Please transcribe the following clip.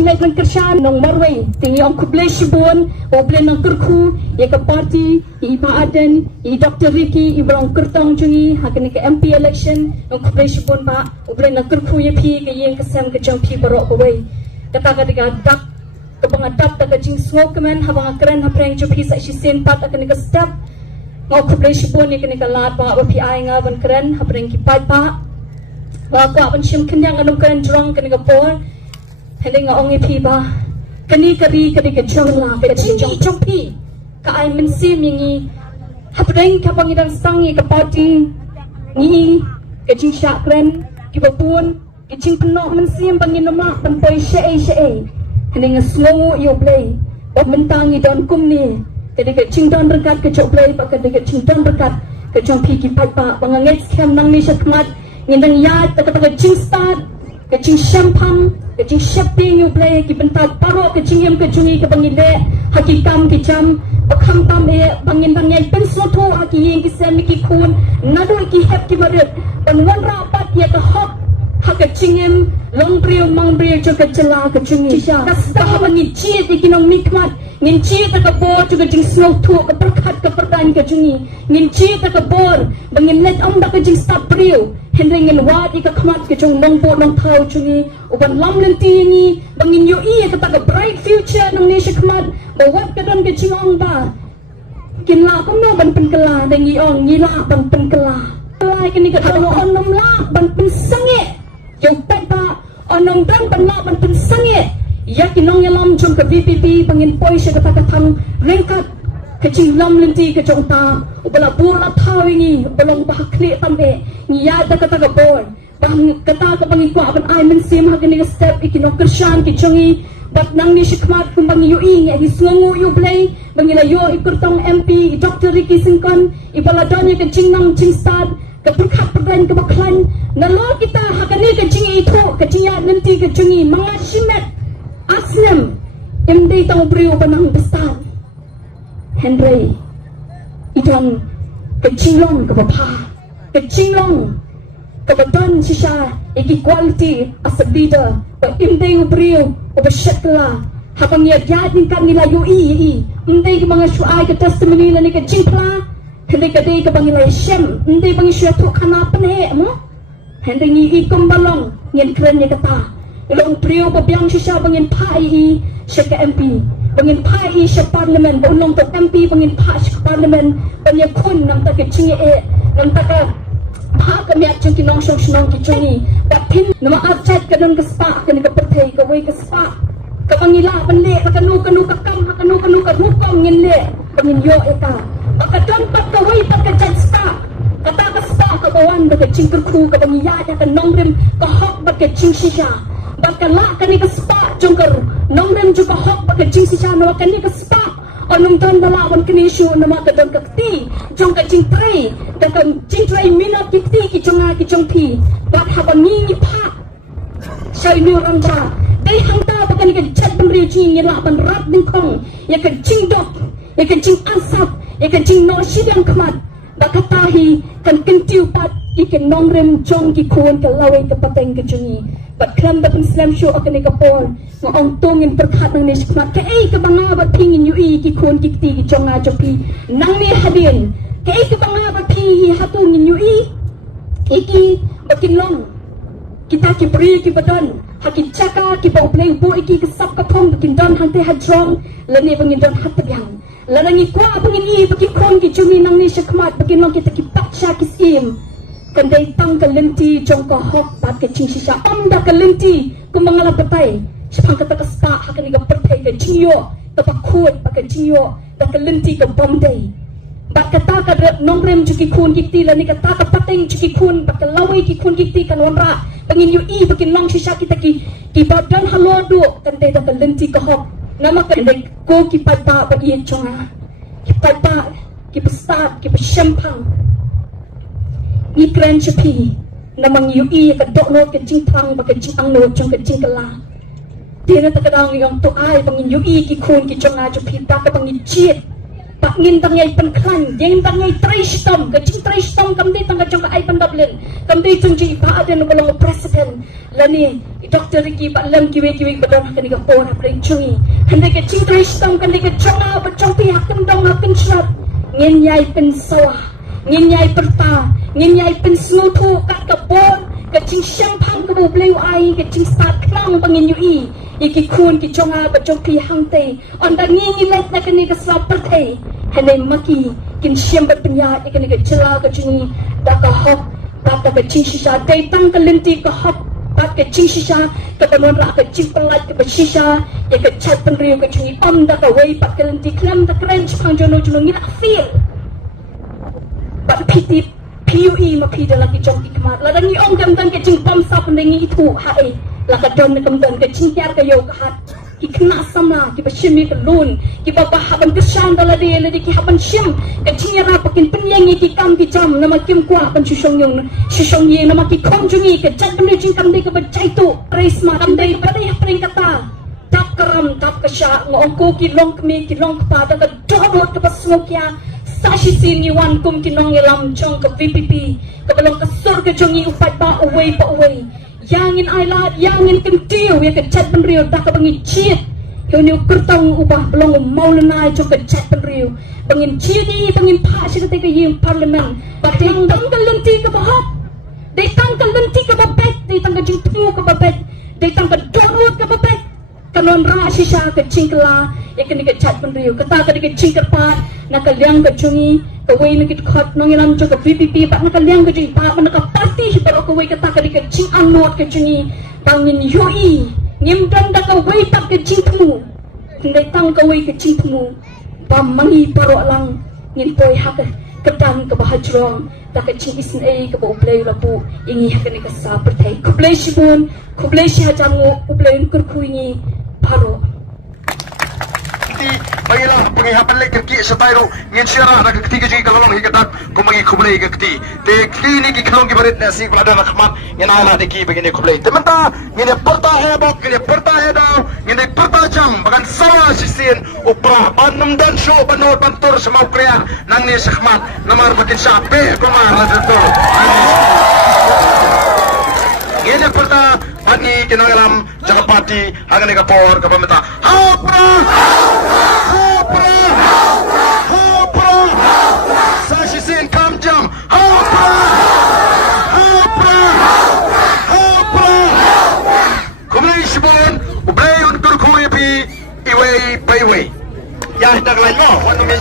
lek nang kershan nang marway tingi ong kublesh bun oblen nang kurku ya ke party iba aden I Dr. Ricky ibrang kertong jungi hakani ke MP election nang kublesh bun ba oblen nang kurku ya pi ke yeng ke sam ke jong pi barok away kata kata dak ke bangadap tak jing smoke man habang keren hapreng jo pi sa si sen pat akani ke step ngau kublesh bun ni kani ke lat ba pi ai nga ban keren hapreng ki pai pa wa kwa ban shim kenyang anong keren drong kani ke pol Hindi nga ongi pi ba kani kari kani ka jong la ka jing jong pi ka ai men sim ngi hapreng ka pangidang sangi ka party ngi ka jing shakren ki bapun ki jing pno men sim pangin nama pan poi she hindi nga slow yo play o mentangi don kumni kani ka jing don rekat ka jok play pa kani ka jing don rekat ka jong pi ki pai pa panganget scam nang ni shakmat ngindang yat ta ka jing start kecing syampam, kecing shopping you play, ki bentar paro kecing yam kecungi ke bangile, hakikam kecam, pakam tam bangin bangin pensoto haki yang kisah miki kun, nado ki hep ki marit, panwan rapat ya ke hop, hak kecing yam long brio mang brio jo kecela kecungi, kas dah bangi cie ikinong mikmat, ngin cie tak bor juga jing snow tu ke perkat ke pertan kecungi, ngin cie tak bor, bangin let om dak jing stop brio. Hendring in wat ika khamat ke chung nong po nong thau chungi uban lam lenti ni bangin yo I ka ta bright future nong ni shikmat ba wat ka don ke chingong ba kin la ko no ban pen kala dengi ong ni la ban pen kala lai ke ni ka don onom la ban pen sange yo pa pa onom dan ban la ban pen sange ya kinong yalam chung ka VPP bangin poi sha ka ta thang rengkat kecing lam lenti ke chong ta ubala pura thawingi ubalong bahkli tambe niya da kata ka boy bang kata ka bangi ko aban ay men sim hagani ka step ikino kershan ki chongi bat nang ni shikmat kum bangi yu ing ya hisungu yu play bangi la yo ikurtong MP Dr. Ricky Singkon ibala donya ke nang ching start ka perkhat perdan ka baklan nalo kita hagani ke ching itu ke ya nanti ke chongi mga shimet asnem imdei tong brio banang besar Henry itong kecilong kapapa kecilong kabadan siya iki quality as a leader pa imday ubriyo o basyakla habang yadyatin ka nila UI imday ka mga syuay ka testimony nila ni ka jimpla hindi ka day ka bangilay siyem hindi bangi siya to kanapan mo hindi ngi ikumbalong ngin kren niya kata ilong priyo pa biyang siya bangin pai siya ka MP bangin pai siya parliament ulong to MP bangin pai siya parliament banya kun nang ta kecing nang ta ka pa kami at yung kinong siyong kicungi bapin na maabchat ka nun ka spa ka ni ka pertay ka way ka spa ka pangila panli kanu kakam kanu ka rupang nginli bangin yo ita makadon pat ka way pat ka chat spa kata ka spa ka bawan ba ka cingkurku ka bangiya ka nongrim ka hok ba ka cing siya bakala kani ka spa jungkar nongrem juga hok baka jing si chano kani ka spa onum ton dalawan kani shu nama ka don kakti jong ka jing tray ka jing tray minot kiti ki jonga ki jong pi bat habangi pa sai nu randa dai hangta baka ni ka chat ban ri jing yela ban rat ding kong ya ka jing dok ya ka jing asap ya ka jing no sidang khamat baka tahi kan kentiu pat ikan nongrem jong ki kon ka lawe ka pateng ka jongi bat kram da pun slam show akan ni kapol ngong tongin perkhat nang ni skmat ka ka banga bat pingin yu ki kon ki ti ki jonga jopi nang ni hadin ka ka banga bat pi hatungin yu iki bakin long kita ki bri ki badon haki chaka ki bo play bo iki ka sap ka thong bakin don hante hadrong lani bangin don hat tabyang lanangi kwa bangin bakin kon ki jumi nang ni skmat bakin long kita ki paksha ki skim kandai tang kalenti jong ka hok pat ke ching sisa am da kalenti ku mangala patay sepang kata ka spa hakani ka pertai ka chiyo ta pakut pa ka chiyo ta kalenti ka bomday bat kata ka nongrem juki kun kiti la ni kata ka pateng juki kun bat ka lawai ki kun kiti kan wamra pangin yu bakin long sisa kita ki badan halodu kandai ta kalenti ka hok nama kandai ko ki pata pa iye chonga ki pata ki pasta ki shampang ni kren chapi namang UI ka dokno ka jingtang ba ka jingtang no jong ka jingkala tira ta kadang yang to ai bangin UI ki kun ki jonga chapi ta ka bangin chit Pak ngin tang yai pen klan, yang tang yai tristom, kecing tristom kamde tang kacang ai pen Dublin, kamde tunji Pak ada nukolong presiden, lani Dr. Ricky Pak lam kiwe badon hakan ika pora paling cungi, hande kecing tristom kamde kacang bacang pi hakan dong hakan syarat, ngin yai pen sawah, ngin yai perta, ngin yai pen snutu kat kebon, kecing syampang kebu bleu ai, kecing start klang pangin yui. Iki kun ki chonga ba chong pi hang te on da ngi let na kani ka slap per te hane maki kin shem ba pnya ikani ka chila ka chungi da ka hop da ka ching shisha dai tang ka lenti ka hop da ka ching shisha ka banon ra ka ching pelat ka shisha ya ka chat pen riu ka chungi om da ka wei pat ka lenti klam da krench phang jono jono ngi na feel ba piti PUE ma pi da lagi chong ikmat la da ngi om gam dan ka ching pom sa pen ngi itu hae laka don kam don ke cingkiar ke yo hat ki kena sama ki bashimi ke lun ki baba haban kesan dala de le ki haban shim ke cingara pakin penyengi ki kam ki jam nama kim kwa pan shishong ye nama ki konjungi ke chat bende cingkam de ke bacai tu prisma kam de pada pring kata tap karam tap kasha ngongko ki long kmi ki long pa da dodot ke pasmokya sashi sini wan kum ki nong elam chong ke VPP ke belong ke sur ke jongi upat ba away Yangin ailat, yangin kentiu, ya kecat penriu, tak kebangin ciet. Kau kertong ubah belong mau lenai cok kecat penriu. Bangin ciet ni, bangin pak sih ketika yang parlemen. Batang tanggal lenti ke bahap, day tanggal lenti ke babet, day tanggal jingtu ke babet, day tanggal dorut ke babet. Kanon rasi sya ke cingkela, ya kini kecat penriu. Kata kini cingkepat, nak kaliang ke cungi. Kawai nak ikut nongilam juga VPP pak nak kaliang ke cungi pak nak parti baru kawai kata kali ke cing anot ke cungi bangin yoi ngimdan dak kawai pak ke cing temu ndai tang kawai ke cing temu pamangi baru alang ngin poi hak kedang ke bahajrong dak ke cing isin ke bo play lapu ingi hak ni ke sa pertai kublai sibun kublai hajangu ublai kurku ingi baru bagilah penghihapan lek kaki setairo ngin syara nak ketiga jadi kalau orang hikatat kumagi kublai keti te kini ki kalong ki barit nasi kulada nak mat ngin ala deki begini kublai tementa ngin perta hebok ngin perta hedaw ngin perta jam bagan sawa sisin upra banum dan show banot bantur semau krian nang ni syahmat namar bakin syape kumar ladur ngin perta bagi kinangalam jakapati hangan ni kapor kapameta hapra Sashisin kam jam hapra kumlay shibon ublay un kurkuy pi iway payway ya dak lain mo wanu mi